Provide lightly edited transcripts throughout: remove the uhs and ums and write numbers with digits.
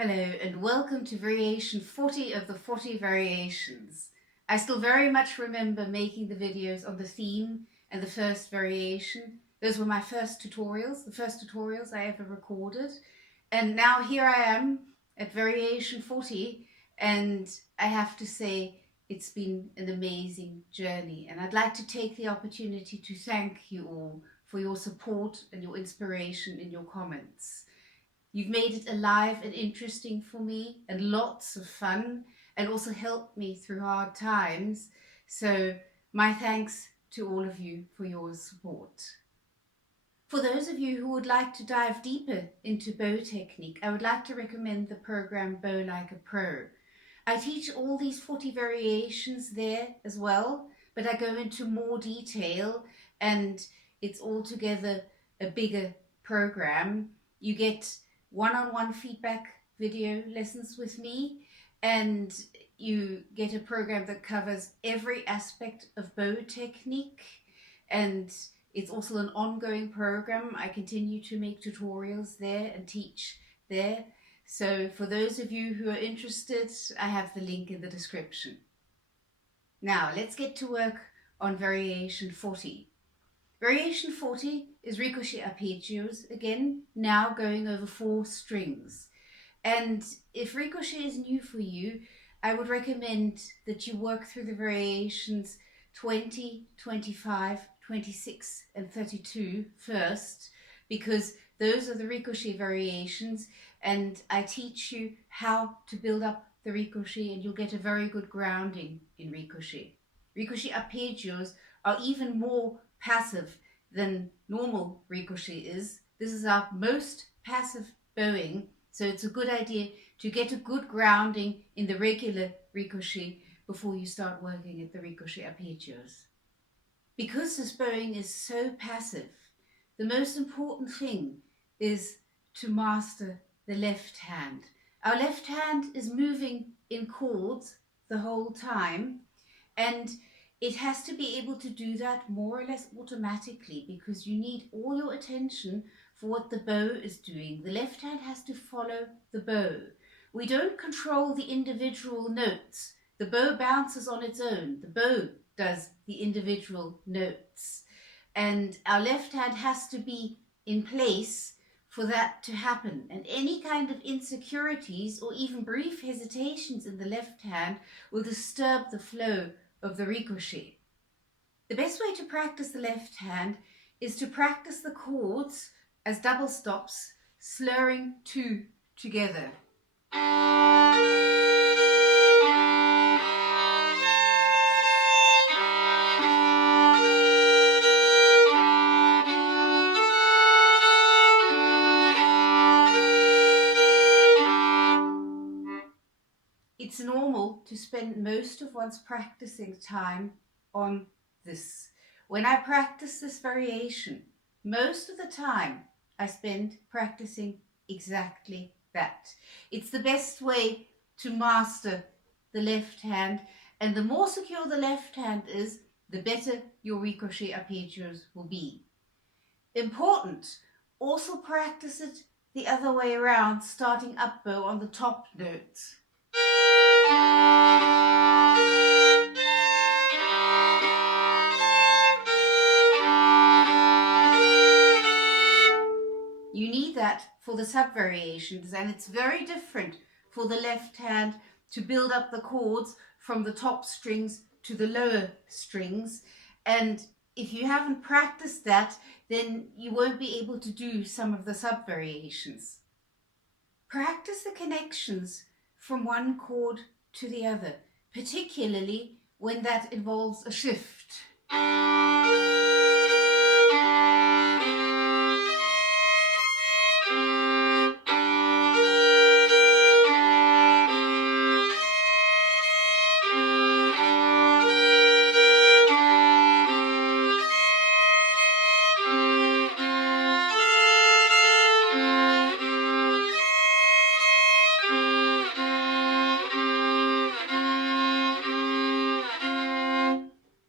Hello and welcome to variation 40 of the 40 variations. I still very much remember making the videos on the theme and the first variation. Those were my first tutorials, the first tutorials I ever recorded. And now here I am at variation 40, and I have to say it's been an amazing journey. And I'd like to take the opportunity to thank you all for your support and your inspiration in your comments. You've made it alive and interesting for me and lots of fun, and also helped me through hard times. So my thanks to all of you for your support. For those of you who would like to dive deeper into bow technique, I would like to recommend the program Bow Like a Pro. I teach all these 40 variations there as well, but I go into more detail, and it's altogether a bigger program. You get one-on-one feedback video lessons with me, and you get a program that covers every aspect of bow technique, and it's also an ongoing program. I continue to make tutorials there and teach there. So for those of you who are interested, I have the link in the description. Now let's get to work on variation 40. Variation 40 is Ricochet Arpeggios, again, now going over 4 strings. And if Ricochet is new for you, I would recommend that you work through the variations 20, 25, 26 and 32 first, because those are the Ricochet variations, and I teach you how to build up the Ricochet, and you'll get a very good grounding in Ricochet. Ricochet Arpeggios are even more passive than normal Ricochet is. This is our most passive bowing, so it's a good idea to get a good grounding in the regular Ricochet before you start working at the Ricochet Arpeggios. Because this bowing is so passive, the most important thing is to master the left hand. Our left hand is moving in chords the whole time, and it has to be able to do that more or less automatically, because you need all your attention for what the bow is doing. The left hand has to follow the bow. We don't control the individual notes. The bow bounces on its own. The bow does the individual notes. And our left hand has to be in place for that to happen. And any kind of insecurities or even brief hesitations in the left hand will disturb the flow of the Ricochet. The best way to practice the left hand is to practice the chords as double stops, slurring 2 together. It's normal to spend most of one's practicing time on this. When I practice this variation, most of the time I spend practicing exactly that. It's the best way to master the left hand, and the more secure the left hand is, the better your Ricochet Arpeggios will be. Important, also practice it the other way around, starting up bow on the top notes. You need that for the sub-variations, and it's very different for the left hand to build up the chords from the top strings to the lower strings. And if you haven't practiced that, then you won't be able to do some of the sub-variations. Practice the connections from one chord to the other, particularly when that involves a shift.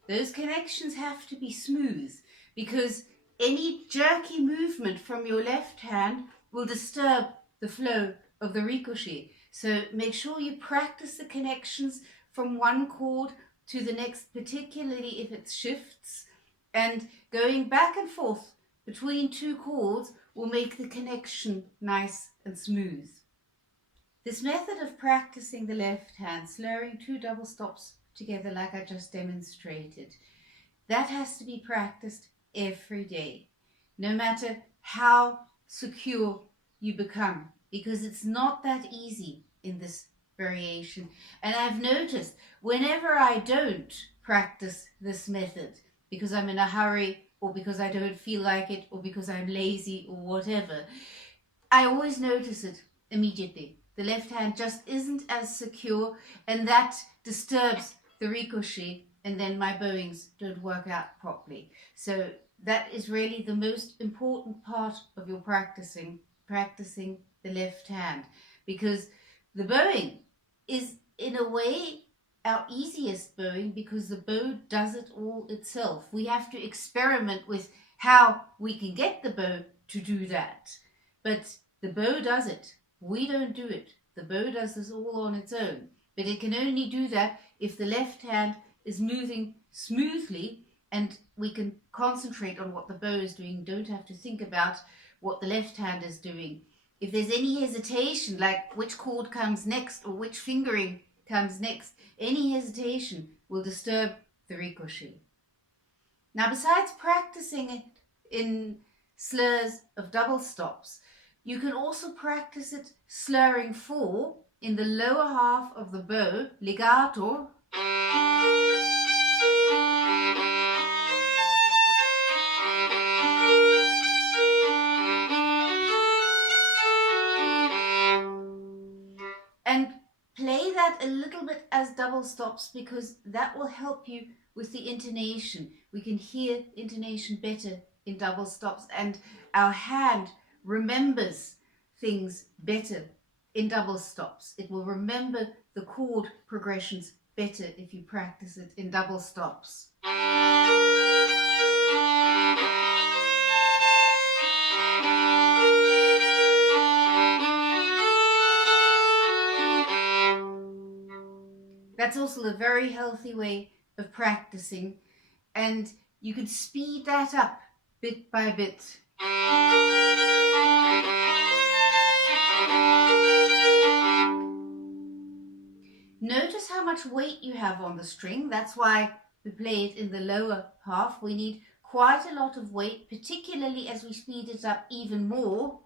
Those connections have to be smooth, because any jerky movement from your left hand will disturb the flow of the ricochet. So make sure you practice the connections from one chord to the next, particularly if it shifts, and going back and forth between two chords will make the connection nice and smooth. This method of practicing the left hand, slurring two double stops together like I just demonstrated, that has to be practiced every day, no matter how secure you become, because it's not that easy in this variation. And I've noticed whenever I don't practice this method because I'm in a hurry or because I don't feel like it or because I'm lazy or whatever, I always notice it immediately. The left hand just isn't as secure, and that disturbs the ricochet, and then my bowings don't work out properly. So that is really the most important part of your practicing the left hand, because the bowing is in a way our easiest bowing because the bow does it all itself. We have to experiment with how we can get the bow to do that, but the bow does it. We don't do it. The bow does this all on its own, but it can only do that if the left hand is moving smoothly and we can concentrate on what the bow is doing. Don't have to think about what the left hand is doing. If there's any hesitation, like which chord comes next or which fingering comes next, any hesitation will disturb the ricochet. Now, besides practicing it in slurs of double stops, you can also practice it slurring four in the lower half of the bow, legato, and play that a little bit as double stops, because that will help you with the intonation. We can hear intonation better in double stops, and our hand remembers things better in double stops. It will remember the chord progressions better if you practice it in double stops. That's also a very healthy way of practicing, and you can speed that up bit by bit. Notice how much weight you have on the string. That's why we play it in the lower half. We need quite a lot of weight, particularly as we speed it up even more.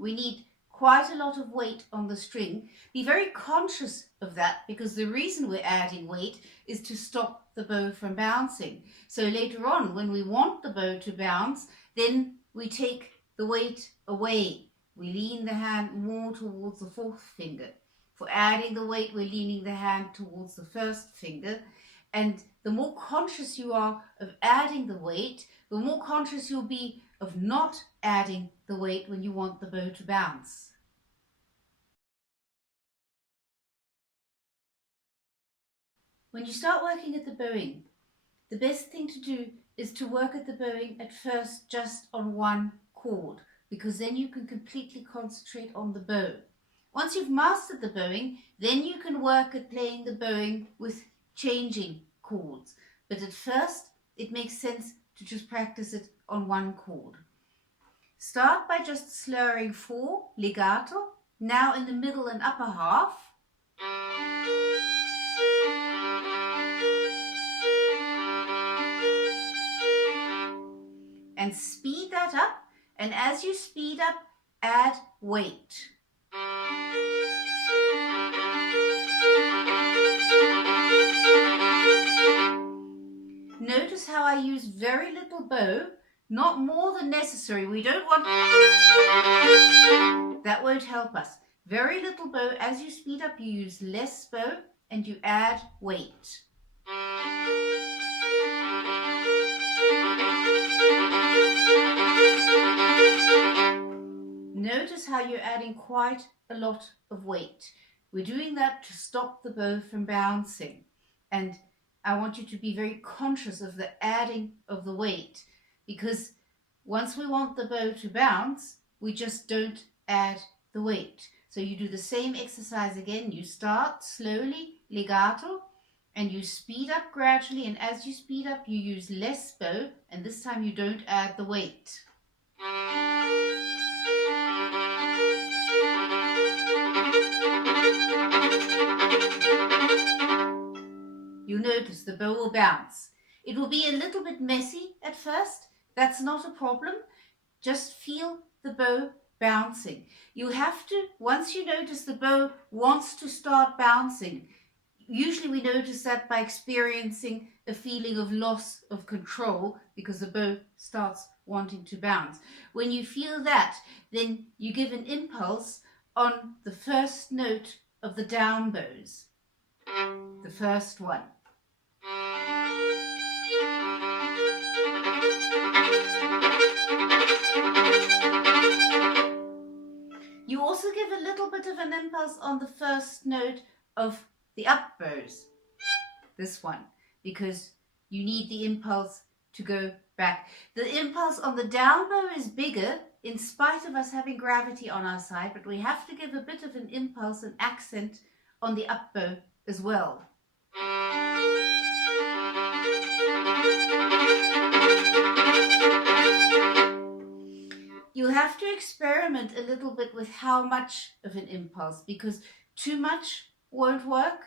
We need quite a lot of weight on the string. Be very conscious of that, because the reason we're adding weight is to stop the bow from bouncing. So later on, when we want the bow to bounce, then we take the weight away. We lean the hand more towards the fourth finger. For adding the weight, we're leaning the hand towards the first finger. And the more conscious you are of adding the weight, the more conscious you'll be of not adding the weight when you want the bow to bounce. When you start working at the bowing, the best thing to do is to work at the bowing at first just on one chord, because then you can completely concentrate on the bow. Once you've mastered the bowing, then you can work at playing the bowing with changing chords. But at first, it makes sense to just practice it on one chord. Start by just slurring four, legato, now in the middle and upper half. And speed that up. And as you speed up, add weight. Notice how I use very little bow, not more than necessary. We don't want... That won't help us. Very little bow. As you speed up, you use less bow and you add weight. Notice how you're adding quite a lot of weight. We're doing that to stop the bow from bouncing. And I want you to be very conscious of the adding of the weight, because once we want the bow to bounce, we just don't add the weight. So you do the same exercise again. You start slowly, legato, and you speed up gradually, and as you speed up you use less bow, and this time you don't add the weight. You'll notice the bow will bounce. It will be a little bit messy at first. That's not a problem. Just feel the bow bouncing. You have to, once you notice the bow wants to start bouncing, usually we notice that by experiencing a feeling of loss of control because the bow starts wanting to bounce. When you feel that, then you give an impulse on the first note of the down bows, the first one. You also give a little bit of an impulse on the first note of the up bows, this one, because you need the impulse to go back. The impulse on the down bow is bigger in spite of us having gravity on our side, but we have to give a bit of an impulse and accent on the up bow as well. You'll have to experiment a little bit with how much of an impulse, because too much won't work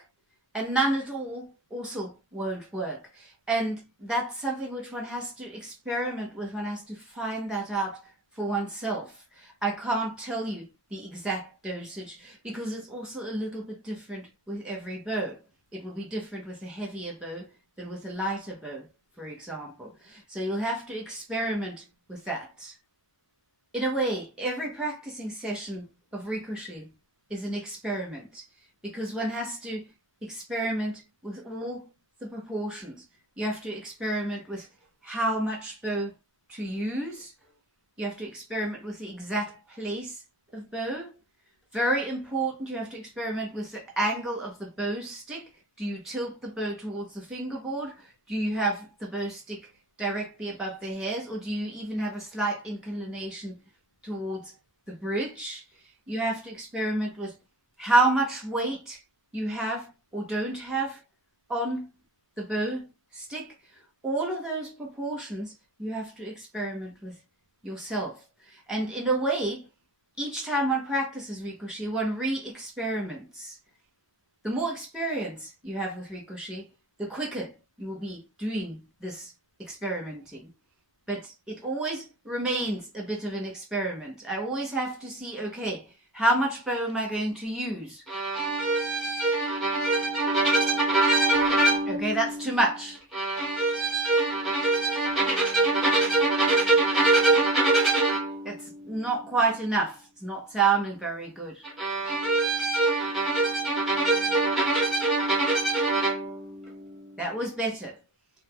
and none at all also won't work. And that's something which one has to experiment with. One has to find that out for oneself. I can't tell you the exact dosage because it's also a little bit different with every bow. It will be different with a heavier bow than with a lighter bow, for example. So you'll have to experiment with that. In a way, every practicing session of Ricochet is an experiment, because one has to experiment with all the proportions. You have to experiment with how much bow to use. You have to experiment with the exact place of bow. Very important, you have to experiment with the angle of the bow stick. Do you tilt the bow towards the fingerboard? Do you have the bow stick directly above the hairs, or do you even have a slight inclination towards the bridge? You have to experiment with how much weight you have or don't have on the bow stick. All of those proportions you have to experiment with yourself. And in a way, each time one practices Ricochet, one re-experiments. The more experience you have with Ricochet, the quicker you will be doing this experimenting. But it always remains a bit of an experiment. I always have to see, okay, how much bow am I going to use? Okay, that's too much. It's not quite enough. It's not sounding very good. That was better.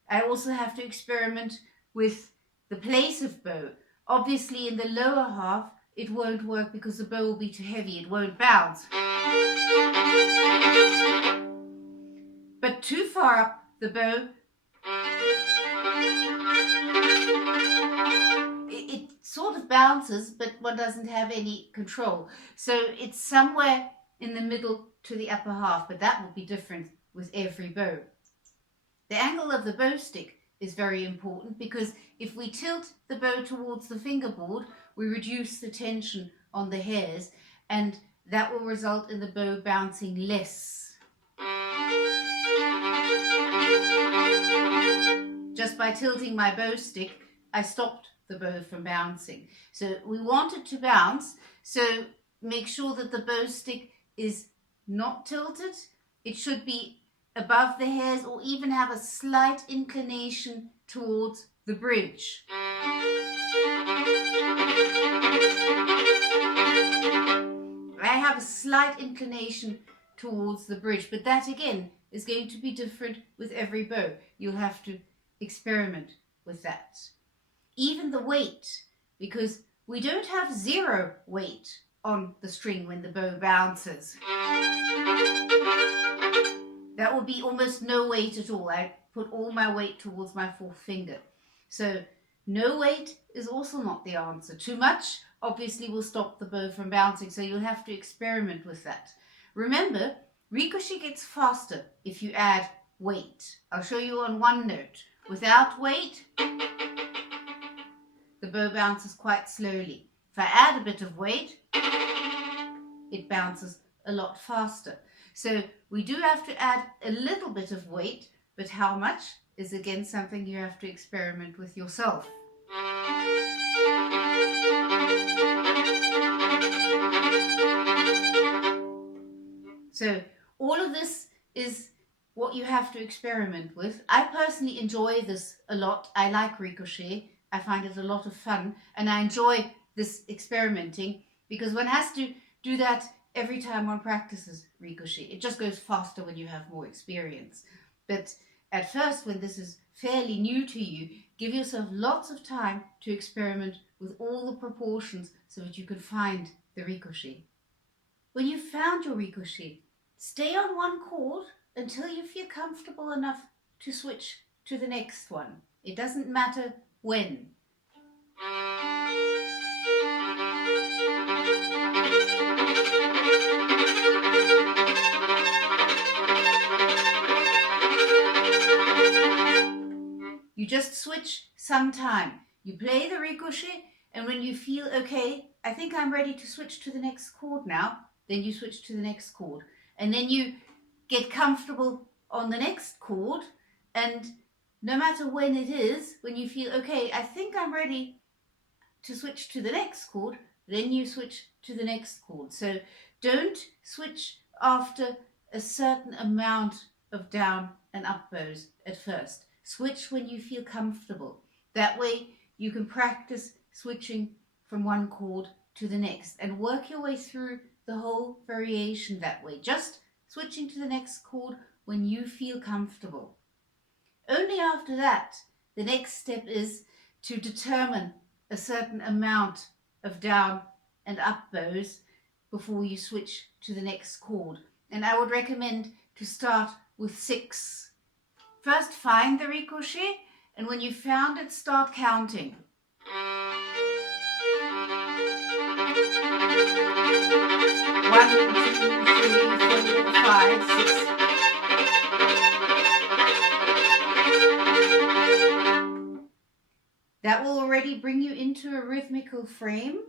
I also have to experiment with the place of bow. Obviously in the lower half it won't work because the bow will be too heavy, it won't bounce. But too far up the bow, it sort of bounces, but one doesn't have any control. So it's somewhere in the middle to the upper half, but that will be different with every bow. The angle of the bow stick is very important, because if we tilt the bow towards the fingerboard, we reduce the tension on the hairs, and that will result in the bow bouncing less. Just by tilting my bow stick, I stopped the bow from bouncing. So we want it to bounce, so make sure that the bow stick is not tilted. It should be above the hairs, or even have a slight inclination towards the bridge. I have a slight inclination towards the bridge, but that again is going to be different with every bow. You'll have to experiment with that. Even the weight, because we don't have zero weight on the string when the bow bounces. That will be almost no weight at all. I put all my weight towards my fourth finger. So No weight is also not the answer. Too much obviously will stop the bow from bouncing, so you'll have to experiment with that. Remember, ricochet gets faster if you add weight. I'll show you on one note. Without weight, the bow bounces quite slowly. If I add a bit of weight, it bounces a lot faster. So we do have to add a little bit of weight, but how much is again something you have to experiment with yourself. So all of this is what you have to experiment with. I personally enjoy this a lot. I like ricochet. I find it a lot of fun, and I enjoy this experimenting because one has to do that every time one practices ricochet. It just goes faster when you have more experience. But at first, when this is fairly new to you, give yourself lots of time to experiment with all the proportions so that you can find the ricochet. When you've found your ricochet, stay on one chord until you feel comfortable enough to switch to the next one. It doesn't matter when. You just switch sometime. You play the ricochet, and when you feel, okay, I think I'm ready to switch to the next chord now, then you switch to the next chord. And then you get comfortable on the next chord, and no matter when it is, when you feel, okay, I think I'm ready to switch to the next chord, then you switch to the next chord. So don't switch after a certain amount of down and up bows at first. Switch when you feel comfortable. That way you can practice switching from one chord to the next and work your way through the whole variation that way. Just switching to the next chord when you feel comfortable. Only after that, the next step is to determine a certain amount of down and up bows before you switch to the next chord. And I would recommend to start with 6. First, find the ricochet, and when you've found it, start counting. 1, 2, 3, 4, 5, 6. That will already bring you into a rhythmical frame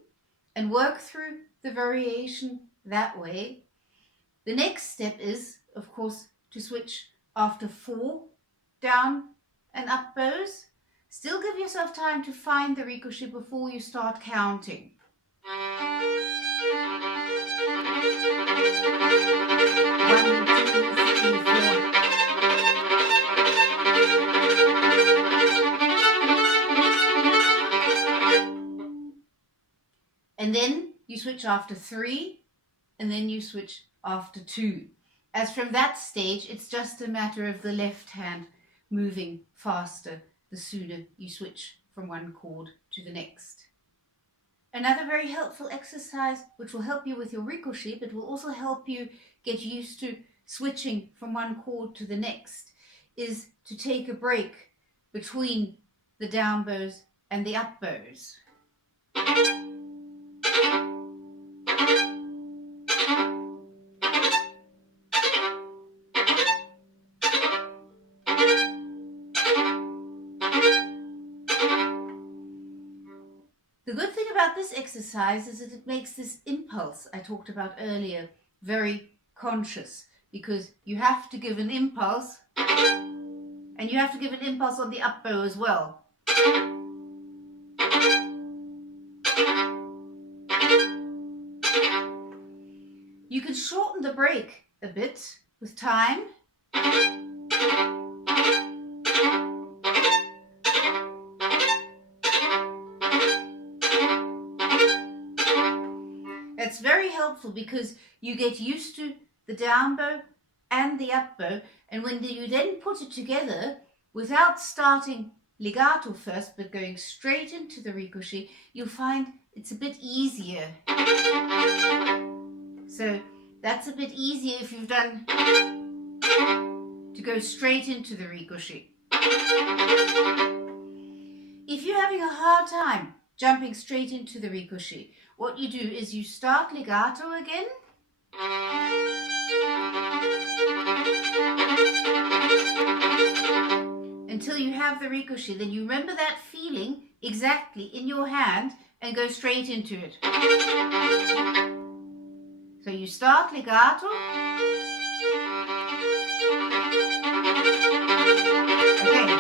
and work through the variation that way. The next step is, of course, to switch after 4 down and up bows. Still give yourself time to find the ricochet before you start counting. 1, 2, 3, 4. And then you switch after 3, and then you switch after 2. As from that stage, it's just a matter of the left hand moving faster the sooner you switch from one chord to the next. Another very helpful exercise, which will help you with your ricochet, but will also help you get used to switching from one chord to the next, is to take a break between the down bows and the up bows. The good thing about this exercise is that it makes this impulse I talked about earlier very conscious, because you have to give an impulse, and you have to give an impulse on the up bow as well. You can shorten the break a bit with time. That's very helpful because you get used to the down bow and the up bow, and when you then put it together without starting legato first but going straight into the ricochet, you'll find it's a bit easier. So that's a bit easier if you've done to go straight into the ricochet. If you're having having a hard time jumping straight into the ricochet, what you do is you start legato again. Until you have the ricochet. Then you remember that feeling exactly in your hand and go straight into it. So you start legato. Okay.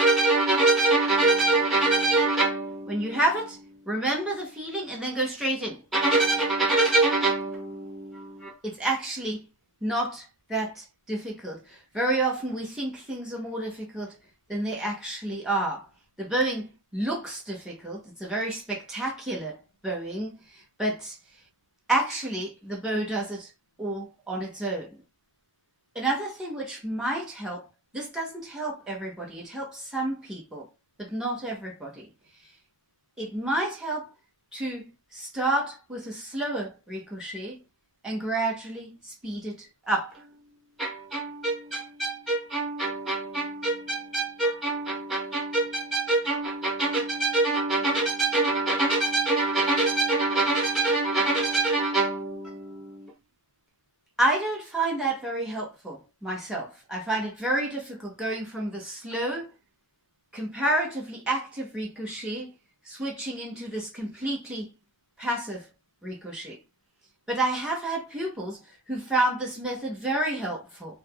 When you have it, remember the feeling and then go straight in. It's actually not that difficult. Very often we think things are more difficult than they actually are. The bowing looks difficult. It's a very spectacular bowing, but actually the bow does it all on its own. Another thing which might help, this doesn't help everybody, it helps some people, but not everybody. It might help to start with a slower ricochet and gradually speed it up. I don't find that very helpful myself. I find it very difficult going from the slow, comparatively active ricochet, switching into this completely passive ricochet. But I have had pupils who found this method very helpful,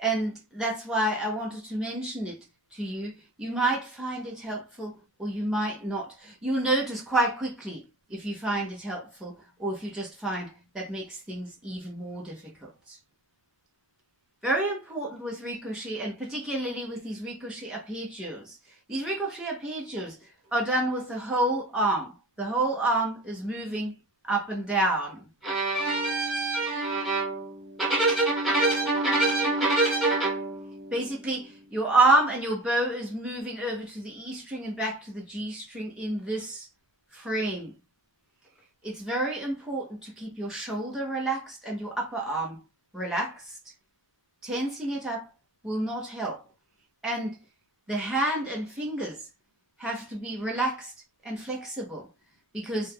and that's why I wanted to mention it to you. You might find it helpful or you might not. You'll notice quite quickly if you find it helpful or if you just find that makes things even more difficult. Very important with ricochet, and particularly with these ricochet arpeggios. These ricochet arpeggios are done with the whole arm. The whole arm is moving up and down. Basically, your arm and your bow is moving over to the E string and back to the G string in this frame. It's very important to keep your shoulder relaxed and your upper arm relaxed. Tensing it up will not help. And the hand and fingers have to be relaxed and flexible, because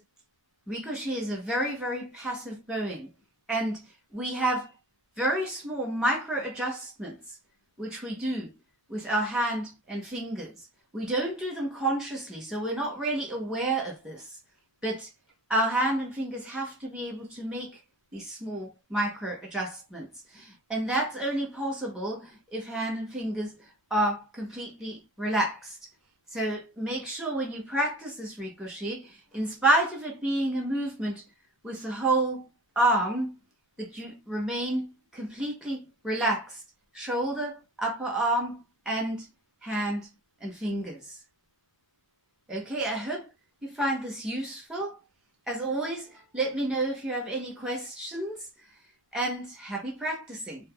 ricochet is a very, very passive bowing. And we have very small micro adjustments which we do with our hand and fingers. We don't do them consciously, so we're not really aware of this. But our hand and fingers have to be able to make these small micro adjustments. And that's only possible if hand and fingers are completely relaxed. So make sure when you practice this ricochet, in spite of it being a movement with the whole arm, that you remain completely relaxed. Shoulder, upper arm, and hand and fingers. Okay, I hope you find this useful. As always, let me know if you have any questions, and happy practicing.